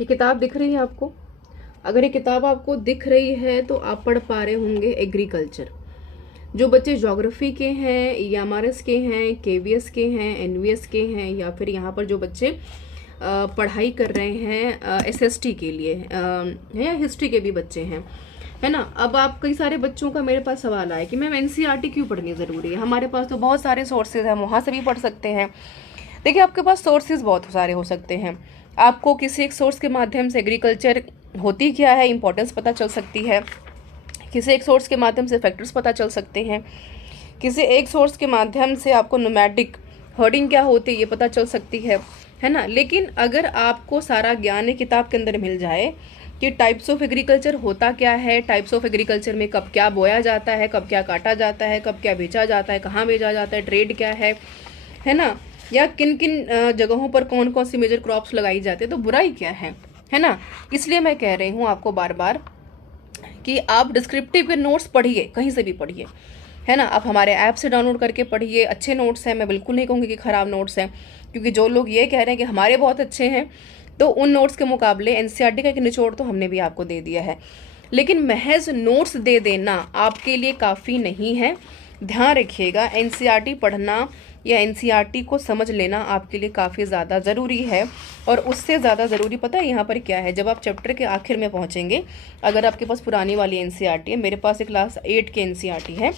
ये किताब दिख रही है आपको? अगर ये किताब आपको दिख रही है तो आप पढ़ पा रहे होंगे एग्रीकल्चर। जो बच्चे ज्योग्राफी के हैं, ईएमआरएस के हैं, केवीएस के हैं, एनवीएस के हैं, या फिर यहाँ पर जो बच्चे पढ़ाई कर रहे हैं एसएसटी के लिए या हिस्ट्री के भी बच्चे हैं, है ना। अब आप कई सारे बच्चों का मेरे पास सवाल आया कि मैम एनसीईआरटी क्यों पढ़नी ज़रूरी है? हमारे पास तो बहुत सारे सोर्सेज हैं, वहाँ से भी पढ़ सकते हैं। देखिए, आपके पास सोर्सेज बहुत सारे हो सकते हैं। आपको किसी एक सोर्स के माध्यम से एग्रीकल्चर होती क्या है, इंपॉर्टेंस पता चल सकती है। किसी एक सोर्स के माध्यम से फैक्टर्स पता चल सकते हैं। किसी एक सोर्स के माध्यम से आपको नोमैटिक हर्डिंग क्या होती है ये पता चल सकती है ना। लेकिन अगर आपको सारा ज्ञान एक किताब के अंदर मिल जाए कि टाइप्स ऑफ एग्रीकल्चर होता क्या है, टाइप्स ऑफ एग्रीकल्चर में कब क्या बोया जाता है, कब क्या काटा जाता है, कब क्या बेचा जाता है, कहाँ बेचा जाता है, ट्रेड क्या है ना, या किन किन जगहों पर कौन कौन सी मेजर क्रॉप्स लगाई जाती है, तो बुराई क्या है ना। इसलिए मैं कह रही हूँ आपको बार बार कि आप डिस्क्रिप्टिव के नोट्स पढ़िए, कहीं से भी पढ़िए, है ना। आप हमारे ऐप से डाउनलोड करके पढ़िए, अच्छे नोट्स हैं। मैं बिल्कुल नहीं कहूँगी कि ख़राब नोट्स हैं, क्योंकि जो लोग ये कह रहे हैं कि हमारे बहुत अच्छे हैं, तो उन नोट्स के मुकाबले एनसीईआरटी का एक निचोड़ तो हमने भी आपको दे दिया है। लेकिन महज नोट्स दे देना आपके लिए काफ़ी नहीं है। ध्यान रखिएगा, एनसीईआरटी पढ़ना या एनसीईआरटी को समझ लेना आपके लिए काफ़ी ज़्यादा ज़रूरी है। और उससे ज़्यादा ज़रूरी पता है यहाँ पर क्या है? जब आप चैप्टर के आखिर में पहुँचेंगे, अगर आपके पास पुरानी वाली एनसीईआरटी है, मेरे पास एक क्लास 8 की एनसीईआरटी है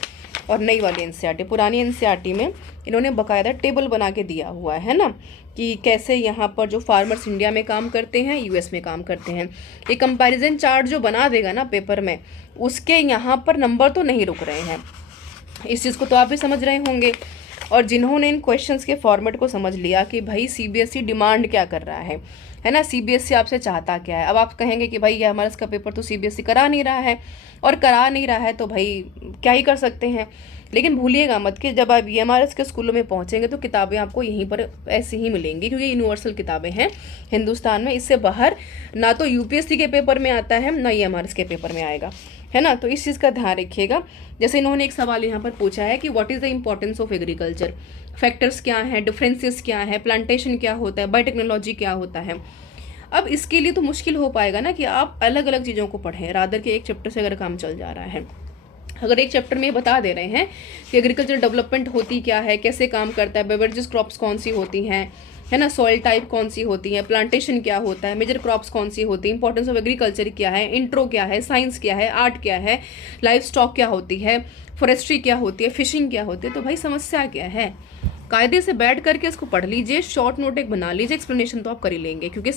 और नई वाली एनसीईआरटी। पुरानी एनसीईआरटी में इन्होंने बाकायदा टेबल बना के दिया हुआ है ना, कि कैसे यहाँ पर जो फार्मर्स इंडिया में काम करते हैं, यूएस में काम करते हैं। ये कंपैरिजन चार्ट जो बना देगा ना पेपर में, उसके यहाँ पर नंबर तो नहीं रुक रहे हैं। इस चीज़ को तो आप भी समझ रहे होंगे। और जिन्होंने इन क्वेश्चंस के फॉर्मेट को समझ लिया कि भाई सीबीएसई डिमांड क्या कर रहा है ना, सीबीएसई आपसे चाहता क्या है। अब आप कहेंगे कि भाई ये हमारा इसका पेपर तो सीबीएसई करा नहीं रहा है, और करा नहीं रहा है तो भाई क्या ही कर सकते हैं। लेकिन भूलिएगा मत कि जब आप ईएमआरएस के स्कूलों में पहुंचेंगे तो किताबें आपको यहीं पर ऐसी ही मिलेंगी, क्योंकि यूनिवर्सल किताबें हैं हिंदुस्तान में। इससे बाहर ना तो यूपीएससी के पेपर में आता है, ना ईएमआरएस के पेपर में आएगा, है ना। तो इस चीज़ का ध्यान रखिएगा। जैसे इन्होंने एक सवाल यहाँ पर पूछा है कि what is the importance of agriculture, factors क्या हैं, डिफरेंसेस क्या है, प्लांटेशन क्या होता है, बायोटेक्नोलॉजी क्या होता है। अब इसके लिए तो मुश्किल हो पाएगा ना कि आप अलग अलग चीज़ों को पढ़ें, रादर के एक चैप्टर से अगर काम चल जा रहा है। अगर एक चैप्टर में ये बता दे रहे हैं कि एग्रीकल्चर डेवलपमेंट होती क्या है, कैसे काम करता है, बेवरेजेस क्रॉप्स कौन सी होती हैं, है ना, सॉइल टाइप कौन सी होती है, प्लांटेशन क्या होता है, मेजर क्रॉप्स कौन सी होती है, इंपॉर्टेंस ऑफ एग्रीकल्चर क्या है, इंट्रो क्या है, साइंस क्या है, आर्ट क्या है, लाइफ स्टॉक क्या होती है, फॉरेस्ट्री क्या होती है, फिशिंग क्या होती है। तो भाई समस्या क्या है? कायदे से बैठ करके इसको पढ़ लीजिए, शॉर्ट नोट एक बना लीजिए, एक्सप्लेनेशन तो आप कर ही लेंगे, क्योंकि